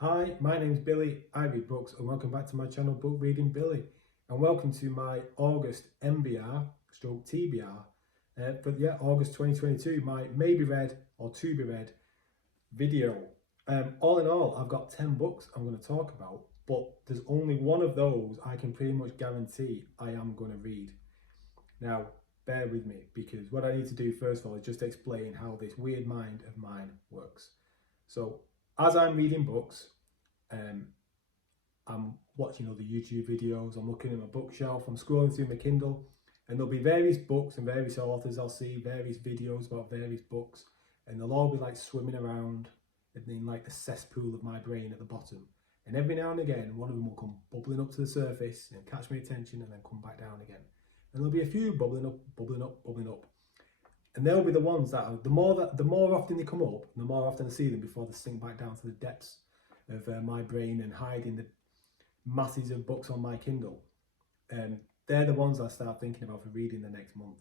Hi, my name's Billy, I read books, and welcome back to my channel Book Reading Billy, and welcome to my August MBR stroke TBR for August 2022, my maybe read or to be read video. All in all, I've got 10 books I'm going to talk about, but there's only one of those I can pretty much guarantee I am going to read. Now, bear with me, because what I need to do first of all is just explain how this weird mind of mine works. So, as I'm reading books, I'm watching other YouTube videos, I'm looking at my bookshelf, I'm scrolling through my Kindle, and there'll be various books and various authors. I'll see various videos about various books, and they'll all be like swimming around in like the cesspool of my brain at the bottom. And every now and again, one of them will come bubbling up to the surface and catch my attention and then come back down again. And there'll be a few bubbling up, bubbling up, bubbling up. And they'll be the ones that are, the more often they come up, the more often I see them before they sink back down to the depths of my brain and hide in the masses of books on my Kindle. They're the ones I start thinking about for reading the next month,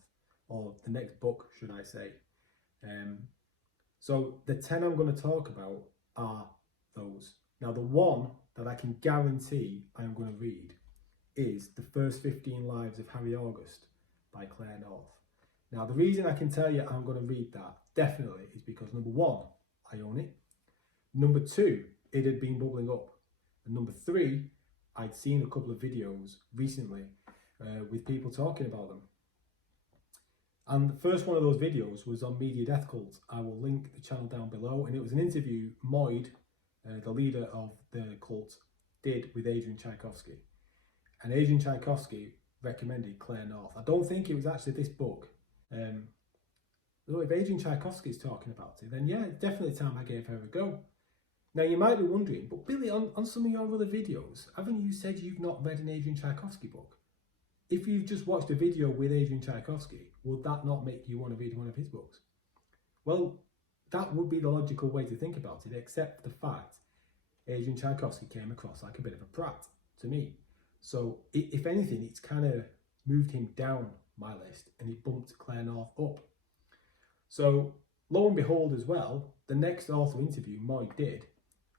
or the next book, should I say. So the 10 I'm going to talk about are those. Now, the one that I can guarantee I'm going to read is The First 15 Lives of Harry August by Claire North. Now, the reason I can tell you I'm going to read that, definitely, is because number one, I own it. Number two, it had been bubbling up. And number three, I'd seen a couple of videos recently with people talking about them. And the first one of those videos was on Media Death Cult. I will link the channel down below. And it was an interview Moyd, the leader of the cult, did with Adrian Tchaikovsky. And Adrian Tchaikovsky recommended Claire North. I don't think it was actually this book. Though if Adrian Tchaikovsky is talking about it, then yeah, it's definitely time I gave her a go. Now, you might be wondering, but Billy, on some of your other videos, haven't you said you've not read an Adrian Tchaikovsky book? If you've just watched a video with Adrian Tchaikovsky, would that not make you want to read one of his books? Well, that would be the logical way to think about it, except for the fact Adrian Tchaikovsky came across like a bit of a prat to me. So, if anything, it's kind of moved him down my list and it bumped Claire North up. So, lo and behold as well, the next author interview Moy did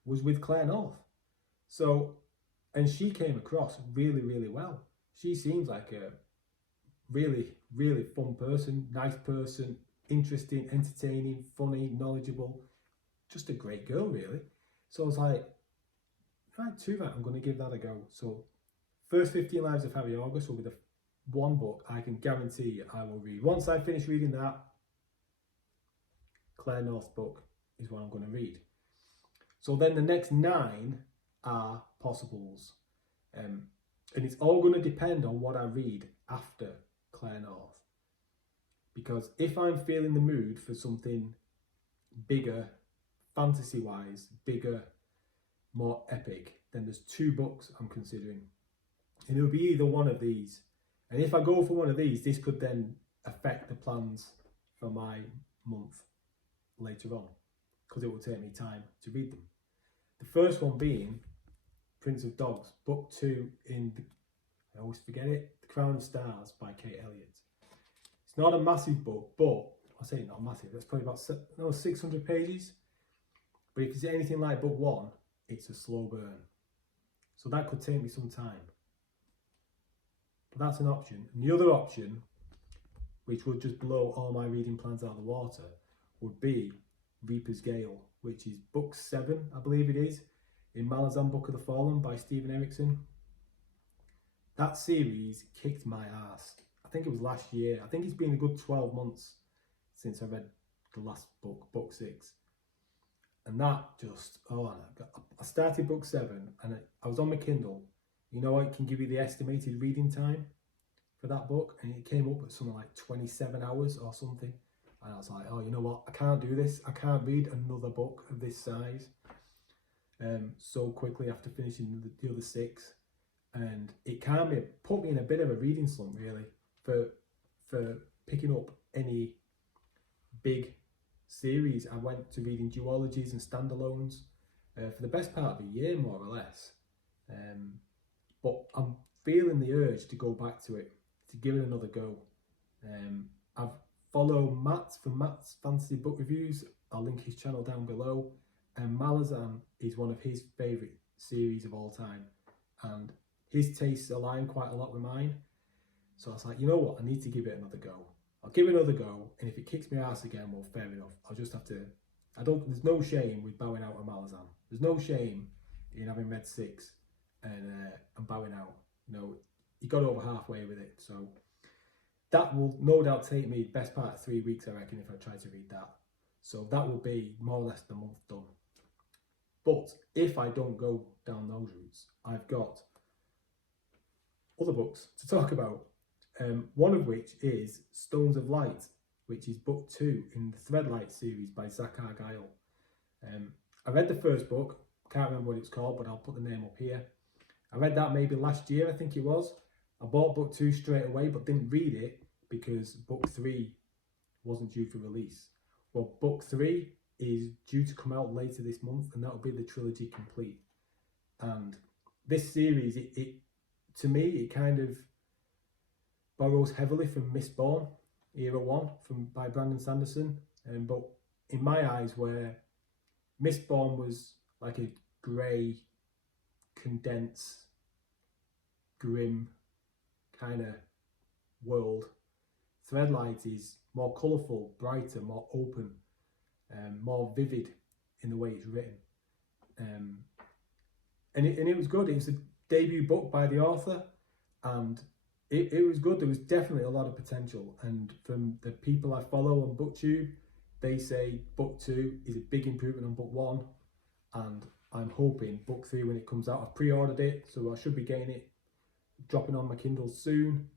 was with Claire North. So, and she came across really, really well. She seems like a really, really fun person, nice person, interesting, entertaining, funny, knowledgeable, just a great girl, really. So I was like, right, to that, I'm going to give that a go. So, First 15 Lives of Harry August will be the one book I can guarantee I will read. Once I finish reading that, Claire North's book is what I'm going to read. So then the next 9 are possibles. And it's all going to depend on what I read after Claire North. Because if I'm feeling the mood for something bigger, fantasy-wise, bigger, more epic, then there's 2 books I'm considering. And it'll be either one of these. And if I go for one of these, this could then affect the plans for my month later on, because it will take me time to read them. The first one being Prince of Dogs, book 2 in, I always forget it, The Crown of Stars by Kate Elliott. It's not a massive book, but, I say not massive, that's probably about 600 pages. But if it's anything like book 1, it's a slow burn. So that could take me some time. But that's an option. And the other option, which would just blow all my reading plans out of the water, would be Reaper's Gale, which is book 7, I believe it is, in Malazan Book of the Fallen by Stephen Erickson. That series kicked my ass. I think it was last year. I think it's been a good 12 months since I read the last book, book 6. And that just, I started book 7 and I was on my Kindle. You know, it can give you the estimated reading time for that book, and it came up at something like 27 hours or something. And I was like, oh, you know what? I can't do this. I can't read another book of this size so quickly after finishing the other 6. And it put me in a bit of a reading slump, really, for picking up any big series. I went to reading duologies and standalones for the best part of a year, more or less. But I'm feeling the urge to go back to it, to give it another go. I've followed Matt from Matt's Fantasy Book Reviews. I'll link his channel down below. and Malazan is one of his favourite series of all time, and his tastes align quite a lot with mine. So I was like, you know what, I need to give it another go. I'll give it another go, and if it kicks me ass again, well, fair enough. I'll just have to. There's no shame with bowing out of Malazan. There's no shame in having read 6 and bowing out. You know, you got over halfway with it, so that will no doubt take me best part of 3 weeks, I reckon, if I try to read that. So that will be more or less the month done. But if I don't go down those routes, I've got other books to talk about. One of which is Stones of Light, which is book 2 in the Threadlight series by Zach Argyle. I read the first book, can't remember what it's called, but I'll put the name up here. I read that maybe last year, I think it was. I bought book 2 straight away, but didn't read it because book 3 wasn't due for release. Well, book 3 is due to come out later this month, and that'll be the trilogy complete. And this series, it to me, it kind of borrows heavily from Mistborn, Era 1, by Brandon Sanderson. But in my eyes, where Mistborn was like a grey, condensed, grim kind of world, Threadlight is more colourful, brighter, more open, more vivid in the way it's written. And it was good. It was a debut book by the author, and it was good. There was definitely a lot of potential, and from the people I follow on BookTube, they say book 2 is a big improvement on book 1, and I'm hoping book 3, when it comes out, I've pre-ordered it, so I should be getting it, dropping on my Kindle soon.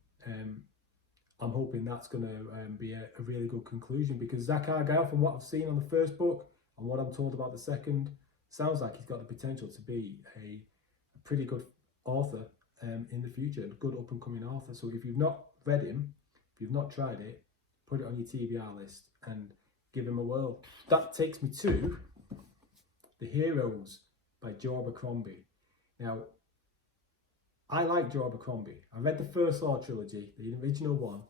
I'm hoping that's going to be a really good conclusion, because Zach Argyle, from what I've seen on the first book and what I'm told about the second, sounds like he's got the potential to be a pretty good author in the future, a good up and coming author. So if you've not read him, if you've not tried it, put it on your TBR list and give him a whirl. That takes me to The Heroes by Joe Abercrombie. Now, I like Joe Abercrombie. I read the first Law trilogy, the original one,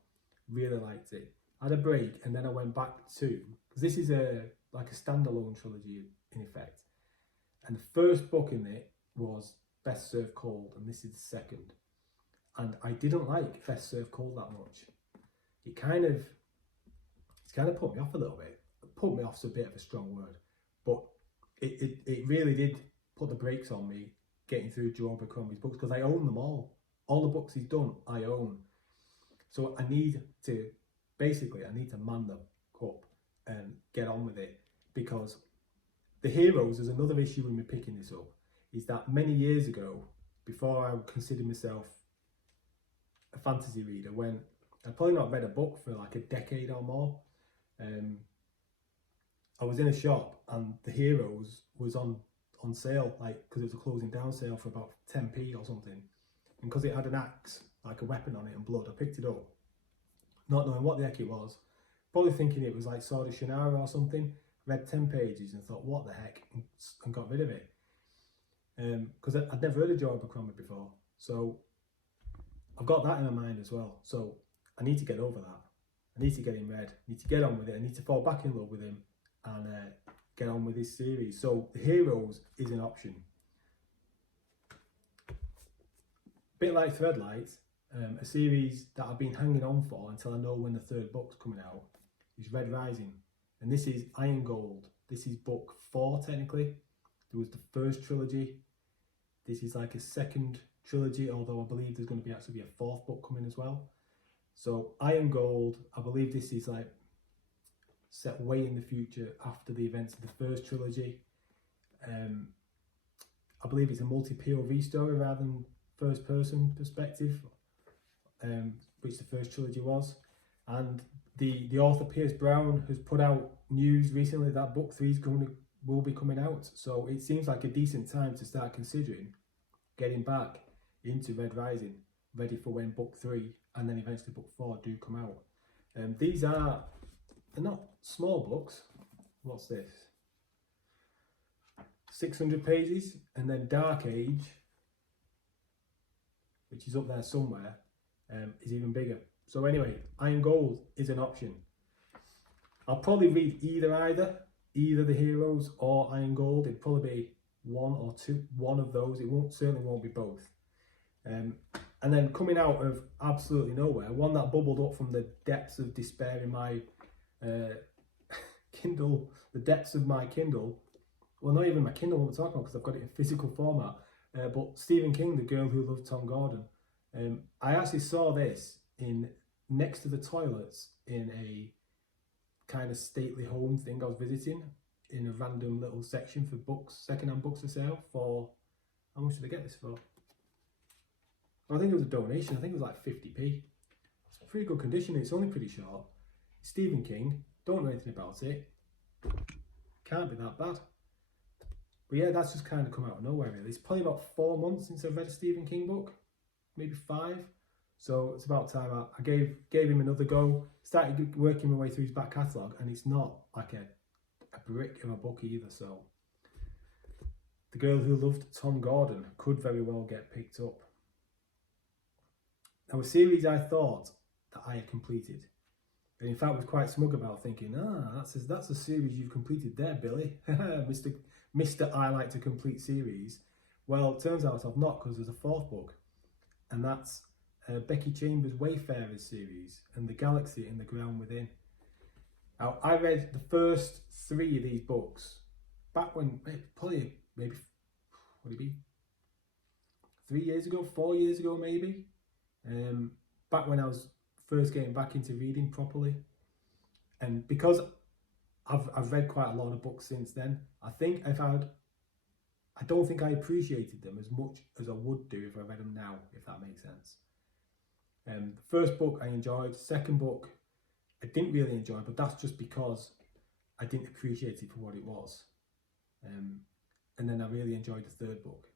really liked it. I had a break, and then I went back to, because this is like a standalone trilogy in effect. And the first book in it was Best Served Cold, and this is the second. And I didn't like Best Served Cold that much. It's kind of put me off a little bit. Put me off's a bit of a strong word, but it really did put the brakes on me getting through Joe Abercrombie's books, because I own them all. All the books he's done, I own. So I need to man them up and get on with it, because The Heroes, is another issue with me picking this up, is that many years ago, before I would consider myself a fantasy reader, when I'd probably not read a book for like a decade or more, I was in a shop and The Heroes was on sale, like, because it was a closing down sale for about 10p or something, and because it had an axe, like a weapon on it, and blood, I picked it up, not knowing what the heck it was, probably thinking it was like Sword of Shannara or something. Read 10 pages and thought, what the heck, and got rid of it, because I'd never heard of Joe Abercrombie before. So I've got that in my mind as well. So I need to get over that. I need to get him read. I need to get on with it. I need to fall back in love with him and get on with this series. So The Heroes is an option. A bit like Threadlight, a series that I've been hanging on for until I know when the third book's coming out, is Red Rising. And this is Iron Gold. This is book 4 technically. There was the first trilogy. This is like a second trilogy, although I believe there's going to actually be a fourth book coming as well. So Iron Gold, I believe this is like set way in the future after the events of the first trilogy. I believe it's a multi-POV story rather than first person perspective, which the first trilogy was. And the author Pierce Brown has put out news recently that book 3 will be coming out. So it seems like a decent time to start considering getting back into Red Rising, ready for when book 3 and then eventually book 4 do come out. They're not small books. What's this? 600 pages, and then Dark Age, which is up there somewhere, is even bigger. So anyway, Iron Gold is an option. I'll probably read either either The Heroes or Iron Gold. It'd probably be one of those. It certainly won't be both. And then coming out of absolutely nowhere, one that bubbled up from the depths of despair in my Kindle, the depths of my Kindle. Well, not even my Kindle, what we're talking about, because I've got it in physical format. But Stephen King, The Girl Who Loved Tom Gordon. I actually saw this next to the toilets in a kind of stately home thing I was visiting, in a random little section for books, secondhand books for sale. For how much did I get this for? I think it was a donation. I think it was like 50p. It's pretty good condition. It's only pretty short. Stephen King. Don't know anything about it. Can't be that bad. But yeah, that's just kind of come out of nowhere really. It's probably about 4 months since I've read a Stephen King book. Maybe 5. So it's about time I gave him another go. Started working my way through his back catalogue, and it's not like a brick of a book either. So The Girl Who Loved Tom Gordon could very well get picked up. Now, a series I thought that I had completed, and in fact was quite smug about, thinking, that's a series you've completed there, Billy. Mr. I like to complete series. Well, it turns out I've not, because there's a 4th book, and that's Becky Chambers' Wayfarers series and The Galaxy in the Ground Within. Now, I read the first 3 of these books back when, probably maybe, what would it be? 3 years ago, 4 years ago maybe. Back when I was first getting back into reading properly. And because I've read quite a lot of books since then, I don't think I appreciated them as much as I would do if I read them now, if that makes sense. The first book I enjoyed, second book I didn't really enjoy, but that's just because I didn't appreciate it for what it was. And then I really enjoyed the third book.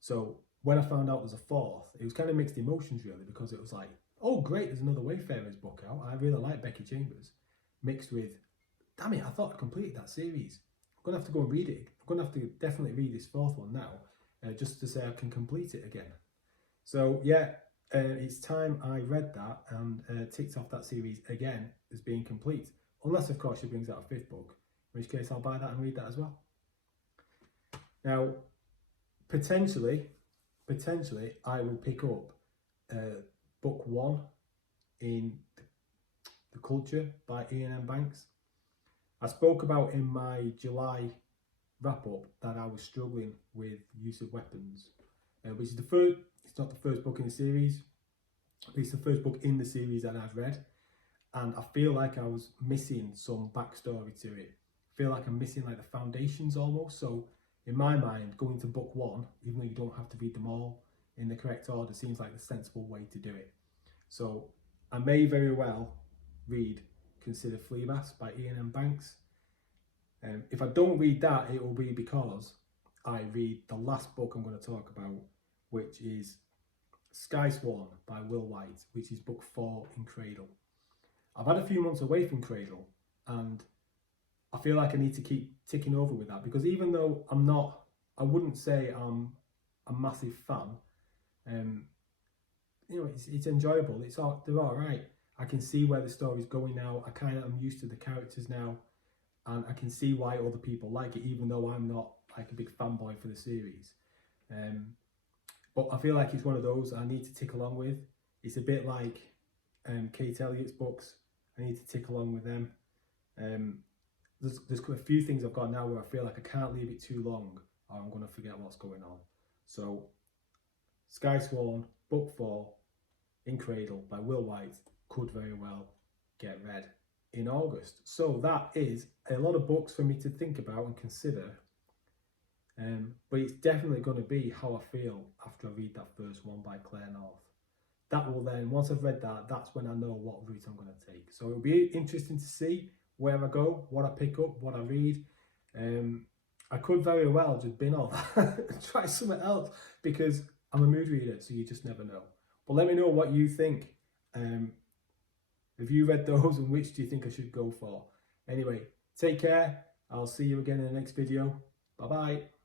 So when I found out there was a 4th, it was kind of mixed emotions really, because it was like, oh great, there's another Wayfarers book out. I really like Becky Chambers. Mixed with, damn it, I thought I completed that series. I'm going to have to go and read it. I'm going to have to definitely read this 4th one now, just to say I can complete it again. So yeah, it's time I read that and ticked off that series again as being complete. Unless of course she brings out a 5th book, in which case I'll buy that and read that as well. Now, potentially I will pick up book 1 in The Culture by Ian M. Banks. I spoke about in my July wrap-up that I was struggling with use of weapons, which is it's not the first book in the series, but it's the first book in the series that I've read, and I feel like I was missing some backstory to it. I feel like I'm missing like the foundations almost. So in my mind, going to book 1, even though you don't have to read them all in the correct order, seems like the sensible way to do it. So I may very well consider Fleabag by Ian M. Banks. If I don't read that, it will be because I read the last book I'm going to talk about, which is Sky Swan by Will White, which is book 4 in Cradle. I've had a few months away from Cradle, and I feel like I need to keep ticking over with that, because even though I wouldn't say I'm a massive fan, it's enjoyable. They're all right. I can see where the story's going now. I'm used to the characters now, and I can see why other people like it, even though I'm not like a big fanboy for the series. But I feel like it's one of those I need to tick along with. It's a bit like Kate Elliott's books. I need to tick along with them. There's a few things I've got now where I feel like I can't leave it too long, or I'm going to forget what's going on. So Sky Swan, book 4 in Cradle by Will White could very well get read in August. So that is a lot of books for me to think about and consider. But it's definitely going to be how I feel after I read that first one by Claire North. That will then, once I've read that, that's when I know what route I'm going to take. So it'll be interesting to see where I go, what I pick up, what I read. I could very well just bin all that and try something else, because I'm a mood reader, so you just never know. But let me know what you think. Have you read those, and which do you think I should go for? Anyway, take care. I'll see you again in the next video. Bye-bye.